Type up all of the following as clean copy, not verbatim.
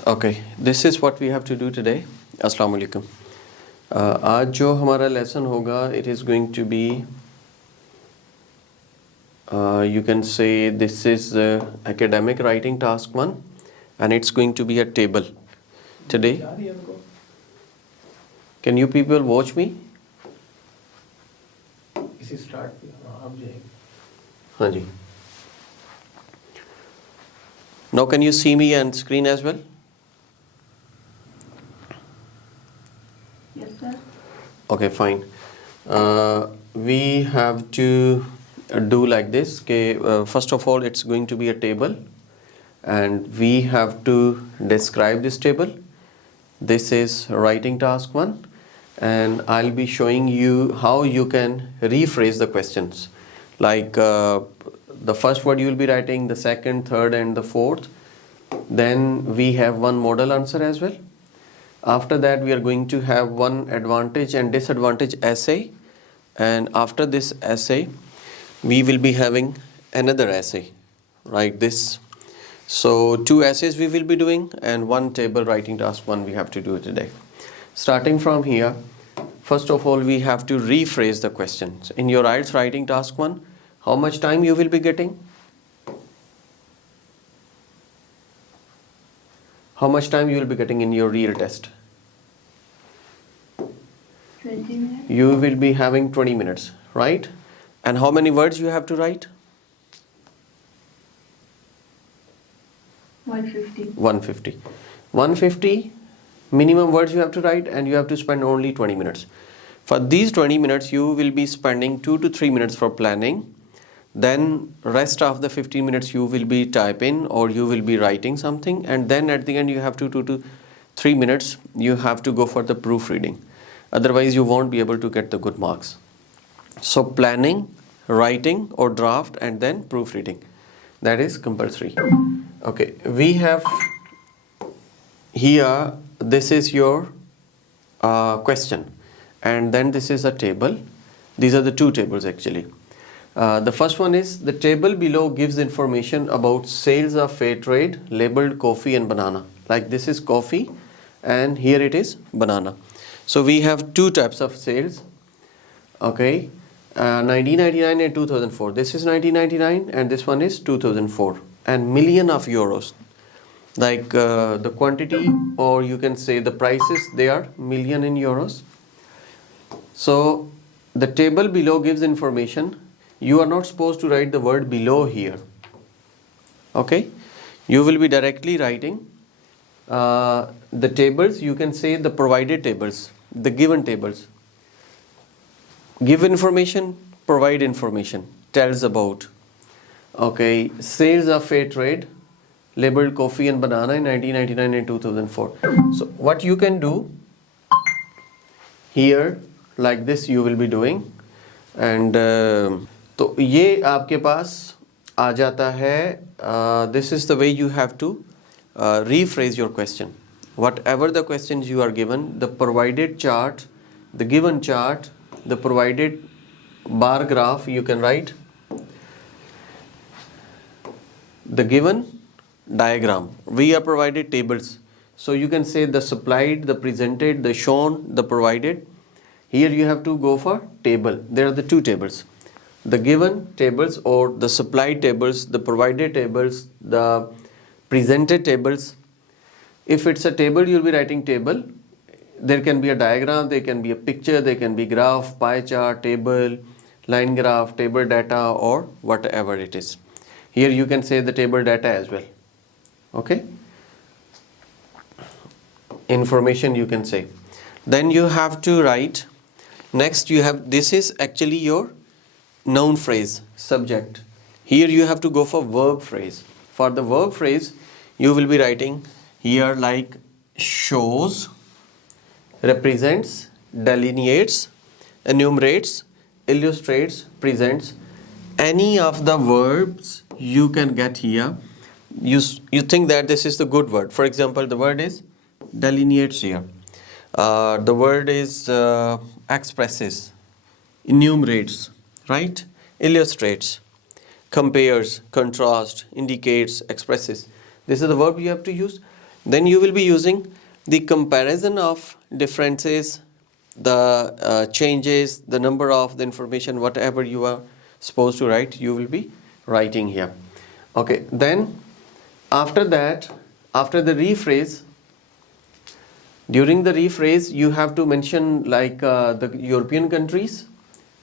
Okay, this is what we have to do today. Assalamu alaikum. आज जो हमारा lesson होगा, it is going to be, you can say this is academic writing task 1, and it's going to be a table today. Can you people watch me? हाँ जी. Now can you see me on screen as well? Yes, sir. Okay, fine. We have to do like this. Okay, first of all, it's going to be a table, and we have to describe this table. This is writing task 1, and I'll be showing you how you can rephrase the questions. Like the first word you will be writing, the second, third, and the fourth. Then we have one model answer as well. After that, we are going to have one advantage and disadvantage essay, and after this essay we will be having another essay, right? This, so 2 essays we will be doing, and one table writing task 1 we have to do today. Starting from here, first of all, we have to rephrase the questions. In your IELTS writing task 1, how much time you will be getting? How much time you will be getting in your real test? 20 minutes. You will be having 20 minutes, right? And how many words you have to write? 150. 150. 150 minimum words you have to write, and you have to spend only 20 minutes. For these 20 minutes, you will be spending 2 to 3 minutes for planning. Then rest of the 15 minutes you will be typing or you will be writing something, and then at the end you have 2 to 3 minutes you have to go for the proofreading. Otherwise you won't be able to get the good marks. So planning, writing or draft, and then proofreading, that is compulsory. Okay, we have here, this is your question, and then this is a table. These are the 2 tables actually. The first one is, the table below gives information about sales of fair trade labeled coffee and banana. Like this is coffee and here it is banana. So we have 2 types of sales. Okay, 1999 and 2004. This is 1999 and this one is 2004. And million of euros. Like the quantity, or you can say the prices, they are million in euros. So the table below gives information. You are not supposed to write the word below here. Okay, you will be directly writing the tables. You can say the provided tables, the given tables. Give information, provide information, tells about. Okay, sales of fair trade labeled coffee and banana in 1999 and 2004. So what you can do here, like this you will be doing, and तो ये आपके पास आ जाता है. This is the way you have to rephrase your question. Whatever the questions you are given, the provided chart, the given chart, the provided bar graph, you can write the given diagram. We are provided tables, so you can say the supplied, the presented, the shown, the provided. Here you have to go for table. There are the 2 tables. The given tables or the supplied tables, the provided tables, the presented tables. If it's a table, you'll be writing table. There can be a diagram, there can be a picture, there can be graph, pie chart, table, line graph, table data, or whatever it is. Here you can say the table data as well. Okay? Information you can say. Then you have to write. Next you have, this is actually your noun phrase, subject. Here you have to go for verb phrase. For the verb phrase, you will be writing here like shows, represents, delineates, enumerates, illustrates, presents. Any of the verbs you can get here. You think that this is the good word. For example, the word is delineates here. The word is expresses, enumerates, right? Illustrates, compares, contrasts, indicates, expresses. This is the verb you have to use. Then you will be using the comparison of differences, the changes, the number of the information, whatever you are supposed to write, you will be writing here. Okay, then after that, after the rephrase, during the rephrase you have to mention like the European countries.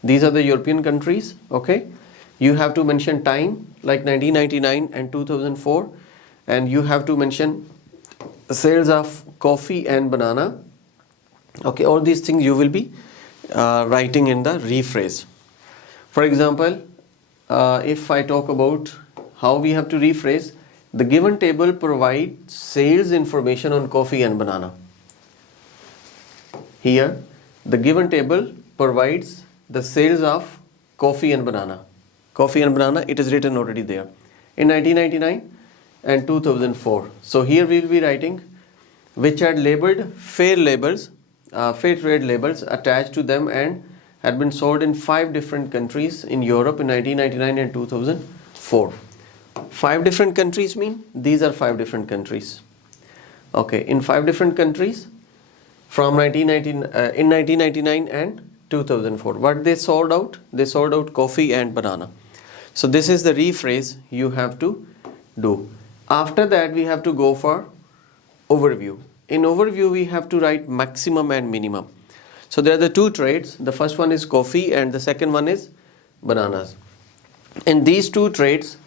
These are the European countries. Okay, you have to mention time like 1999 and 2004, and you have to mention sales of coffee and banana. Okay, all these things you will be writing in the rephrase. For example, if I talk about how we have to rephrase, the given table provides sales information on coffee and banana. Here, the given table provides the sales of coffee and banana. Coffee and banana, it is written already there in 1999 and 2004. So here we will be writing which had labeled fair labels, fair trade labels attached to them and had been sold in 5 different countries in Europe in 1999 and 2004. 5 different countries mean these are 5 different countries. Okay, in 5 different countries from in 1999 and 2004. What they sold out? They sold out coffee and banana. So this is the rephrase you have to do. After that we have to go for overview. In overview we have to write maximum and minimum. So there are the 2 trades. The first one is coffee and the second one is bananas. In these 2 trades,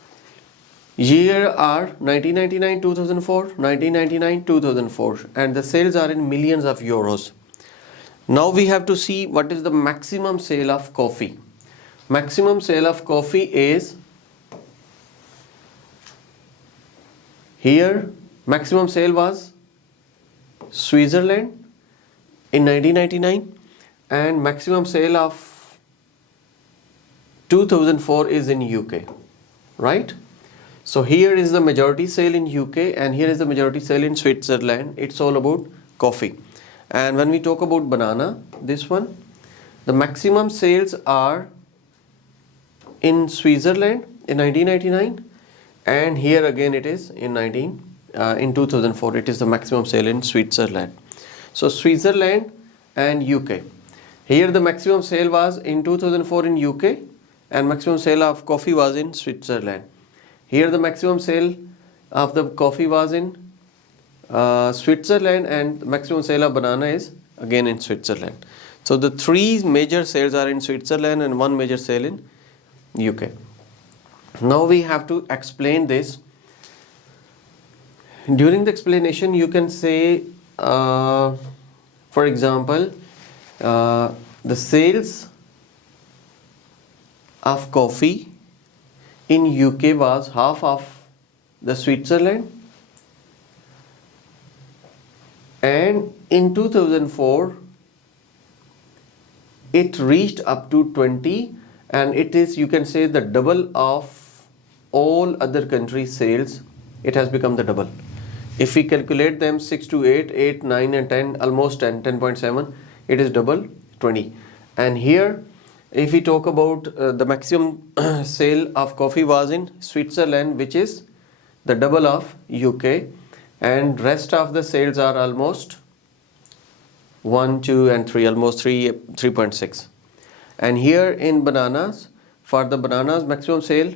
year are 1999 2004, 1999 2004, and the sales are in millions of euros. Now we have to see what is the maximum sale of coffee. Maximum sale of coffee is here. Maximum sale was Switzerland in 1999, and maximum sale of 2004 is in UK, right? So here is the majority sale in UK and here is the majority sale in Switzerland. It's all about coffee. And when we talk about banana, this one, the maximum sales are in Switzerland in 1999, and here again it is in 2004. It is the maximum sale in Switzerland. So Switzerland and UK. Here the maximum sale was in 2004 in UK and maximum sale of coffee was in Switzerland. Here the maximum sale of the coffee was in Switzerland and the maximum sale of banana is again in Switzerland. So the 3 major sales are in Switzerland and 1 major sale in UK. Now we have to explain this. During the explanation you can say, for example, the sales of coffee in UK was half of the Switzerland, and in 2004 it reached up to 20, and it is, you can say, the double of all other countries' sales. It has become the double. If we calculate them 6 to 8, 8, 9 and 10, almost 10, 10.7, it is double 20. And here if we talk about the maximum sale of coffee was in Switzerland, which is the double of UK, and rest of the sales are almost 1, 2 and 3, almost 3.6. And here in bananas, for the bananas, maximum sale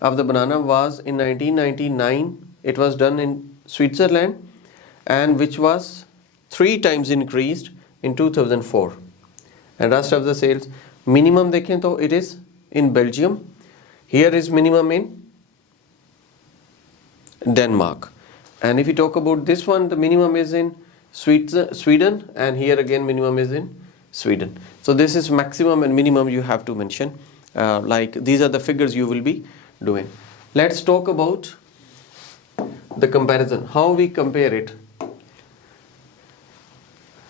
of the banana was in 1999. It was done in Switzerland, and which was 3 times increased in 2004. And rest of the sales, minimum देखें तो it is in Belgium. Here is minimum in Denmark. And if you talk about this one, the minimum is in Sweden, and here again minimum is in Sweden. So this is maximum and minimum you have to mention. Like these are the figures you will be doing. Let's talk about the comparison. How we compare it.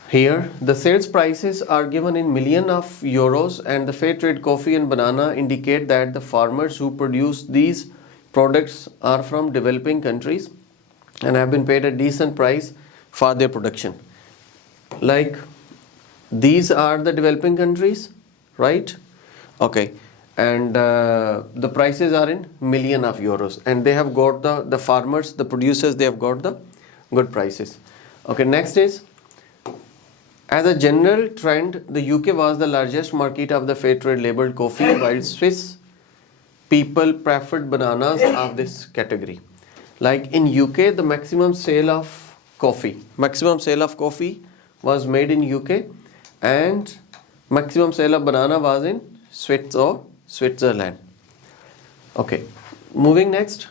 Here the sales prices are given in million of euros, and the fair trade coffee and banana indicate that the farmers who produce these products are from developing countries and have been paid a decent price for their production. Like these are the developing countries, right? Okay, and the prices are in million of euros, and they have got the farmers, the producers, they have got the good prices. Okay, next is, as a general trend, the UK was the largest market of the fair trade labeled coffee, while Swiss people preferred bananas of this category. Like in UK, the maximum sale of coffee was made in UK, and maximum sale of banana was in Switzerland. Okay, moving next.